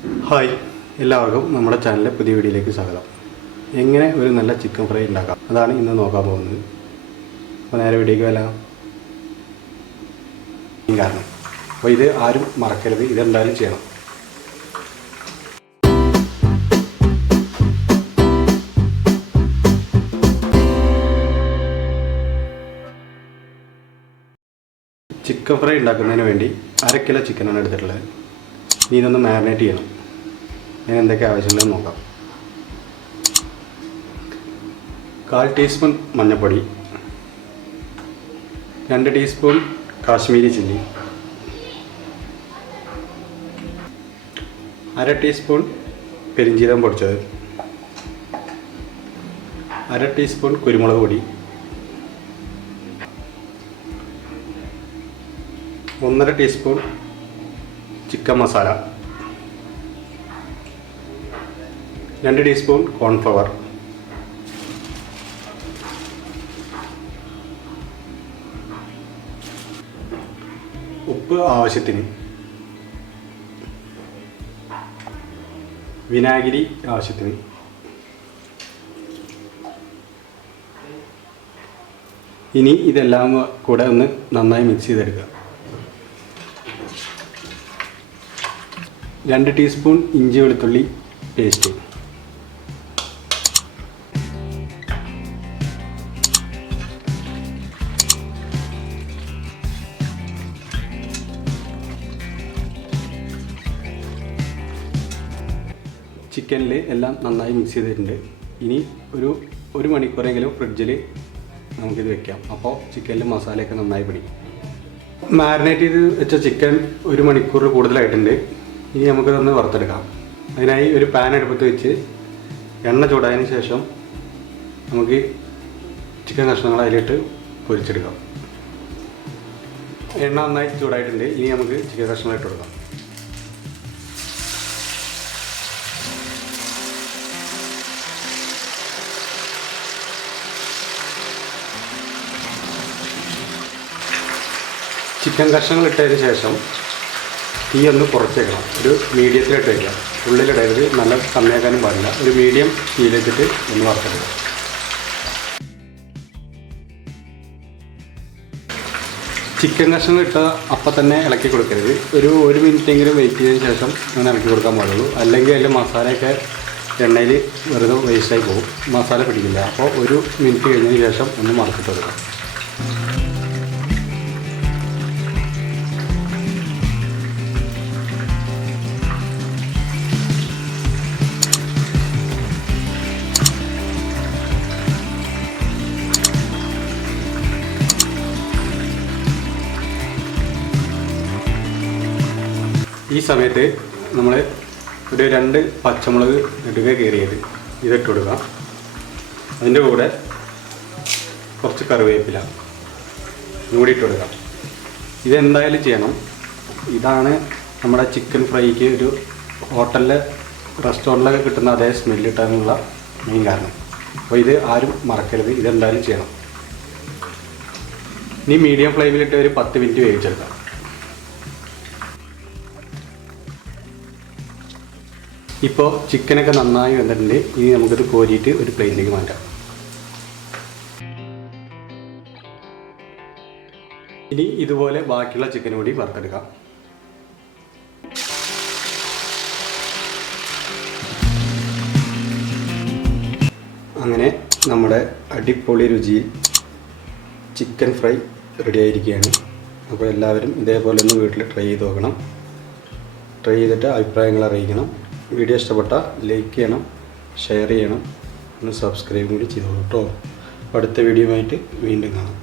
Hi, എല്ലാവർക്കും നമ്മുടെ ചാനലിലെ പുതിയ വീഡിയോയിലേക്ക് സ്വാഗതം. എങ്ങനെ ഒരു നല്ല ചിക്കൻ ഫ്രൈ ഉണ്ടാക്കാം, അതാണ് ഇന്ന് നോക്കാൻ പോകുന്നത്. അപ്പോൾ നേരെ വീഡിയോയ്ക്ക് വരാം. കാരണം അപ്പോൾ ഇത് ആരും മറക്കരുത്, ഇതെന്തായാലും ചെയ്യണം. ചിക്കൻ ഫ്രൈ ഉണ്ടാക്കുന്നതിന് വേണ്ടി 1/2 കിലോ ചിക്കനാണ് എടുത്തിട്ടുള്ളത്. ഇനി ഇതൊന്ന് മാരിനേറ്റ് ചെയ്യണം. അതിന് എന്തൊക്കെ ആവശ്യമുള്ളതെന്ന് നോക്കാം. 1/4 ടീസ്പൂൺ മഞ്ഞൾപ്പൊടി, 2 ടീസ്പൂൺ കാശ്മീരി ചില്ലി, 1/2 ടീസ്പൂൺ പെരിഞ്ജീരകം പൊടിച്ചത്, 1/2 ടീസ്പൂൺ കുരുമുളക് പൊടി, 1/2 teaspoon chicken masala, 2 teaspoon cornflour, ഉപ്പ് ആവശ്യത്തിന്, വിനാഗിരി ആവശ്യത്തിന്, ഇനി ഇതെല്ലാം കൂടെ ഒന്ന് നന്നായി മിക്സ് ചെയ്തെടുക്കുക. 2 ടീസ്പൂൺ ഇഞ്ചി വെളുത്തുള്ളി പേസ്റ്റ്, ചിക്കനിൽ എല്ലാം നന്നായി മിക്സ് ചെയ്തിട്ടുണ്ട്. ഇനി ഒരു മണിക്കൂറെങ്കിലും ഫ്രിഡ്ജിൽ നമുക്കിത് വെക്കാം. അപ്പോൾ ചിക്കനിൽ മസാലയൊക്കെ നന്നായി പിടിക്കും. മാരിനേറ്റ് ചെയ്ത് വെച്ച ചിക്കൻ 1 മണിക്കൂർ കൂടുതലായിട്ടുണ്ട്. ഇനി നമുക്കിതൊന്ന് വറുത്തെടുക്കാം. അതിനായി ഒരു പാൻ അടുപ്പത്ത് വെച്ച് എണ്ണ ചൂടായതിന് ശേഷം നമുക്ക് ചിക്കൻ കഷ്ണങ്ങൾ അതിലിട്ട് പൊരിച്ചെടുക്കാം. എണ്ണ നന്നായി ചൂടായിട്ടുണ്ട്. ഇനി നമുക്ക് ചിക്കൻ കഷ്ണങ്ങൾ ഇട്ട് കൊടുക്കാം. ചിക്കൻ കഷ്ണങ്ങൾ ഇട്ടതിന് ശേഷം തീ ഒന്ന് കുറച്ച് വെക്കണം. ഒരു മീഡിയത്തിലിട്ട് വയ്ക്കാം. ഉള്ളിലിടരുത്, നല്ല കമ്മിയാക്കാനും പാടില്ല. ഒരു മീഡിയം തീയിൽ വെച്ചിട്ട് ഒന്ന് വറുത്തെടുക്കുക. ചിക്കൻ കഷ്ണങ്ങൾ ഇട്ട അപ്പം തന്നെ ഇളക്കി കൊടുക്കരുത്. ഒരു മിനിറ്റെങ്കിലും വെയിറ്റ് ചെയ്തതിന് ശേഷം അങ്ങനെ ഇളക്കി കൊടുക്കാൻ പാടുള്ളൂ. അല്ലെങ്കിൽ അതിൽ മസാലയൊക്കെ എണ്ണയിൽ വെറുതെ വേസ്റ്റായി പോകും, മസാല പിടിക്കില്ല. അപ്പോൾ 1 മിനിറ്റ് കഴിഞ്ഞതിന് ശേഷം ഒന്ന് മറച്ചിട്ട് കൊടുക്കാം. ഈ സമയത്ത് നമ്മൾ ഒരു 2 പച്ചമുളക് ഇടുക കീറിയത് ഇതിട്ട് കൊടുക്കുക. അതിൻ്റെ കൂടെ കുറച്ച് കറിവേപ്പില കൂടി ഇട്ട് കൊടുക്കുക. ഇതെന്തായാലും ചെയ്യണം. ഇതാണ് നമ്മുടെ ചിക്കൻ ഫ്രൈക്ക് ഒരു ഹോട്ടലിലെ റെസ്റ്റോറൻറ്റിലൊക്കെ കിട്ടുന്ന അതേ സ്മെല്ല് കിട്ടാനുള്ള മെയിൻ കാരണം. അപ്പോൾ ഇത് ആരും മറക്കരുത്, ഇതെന്തായാലും ചെയ്യണം. ഇനി മീഡിയം ഫ്ലെയിമിലിട്ട് ഒരു 10 മിനിറ്റ് വേവിച്ചെടുക്കാം. ഇപ്പോൾ ചിക്കനൊക്കെ നന്നായി വന്നിട്ടുണ്ട്. ഇനി നമുക്കിത് കോരിയിട്ട് ഒരു പ്ലേറ്റിലേക്ക് മാറ്റാം. ഇനി ഇതുപോലെ ബാക്കിയുള്ള ചിക്കൻ കൂടി വറുത്തെടുക്കാം. അങ്ങനെ നമ്മുടെ അടിപൊളി രുചിയിൽ ചിക്കൻ ഫ്രൈ റെഡി ആയിരിക്കുകയാണ്. അപ്പോൾ എല്ലാവരും ഇതേപോലെ ഒന്ന് വീട്ടിൽ ട്രൈ ചെയ്ത് നോക്കണം. ട്രൈ ചെയ്തിട്ട് അഭിപ്രായങ്ങൾ അറിയിക്കണം. വീഡിയോ ഇഷ്ടപ്പെട്ടാൽ ലൈക്ക് ചെയ്യണം, ഷെയർ ചെയ്യണം, ഒന്ന് സബ്സ്ക്രൈബ് കൂടി ചെയ്തോളൂ കേട്ടോ. അടുത്ത വീഡിയോയുമായിട്ട് വീണ്ടും കാണാം.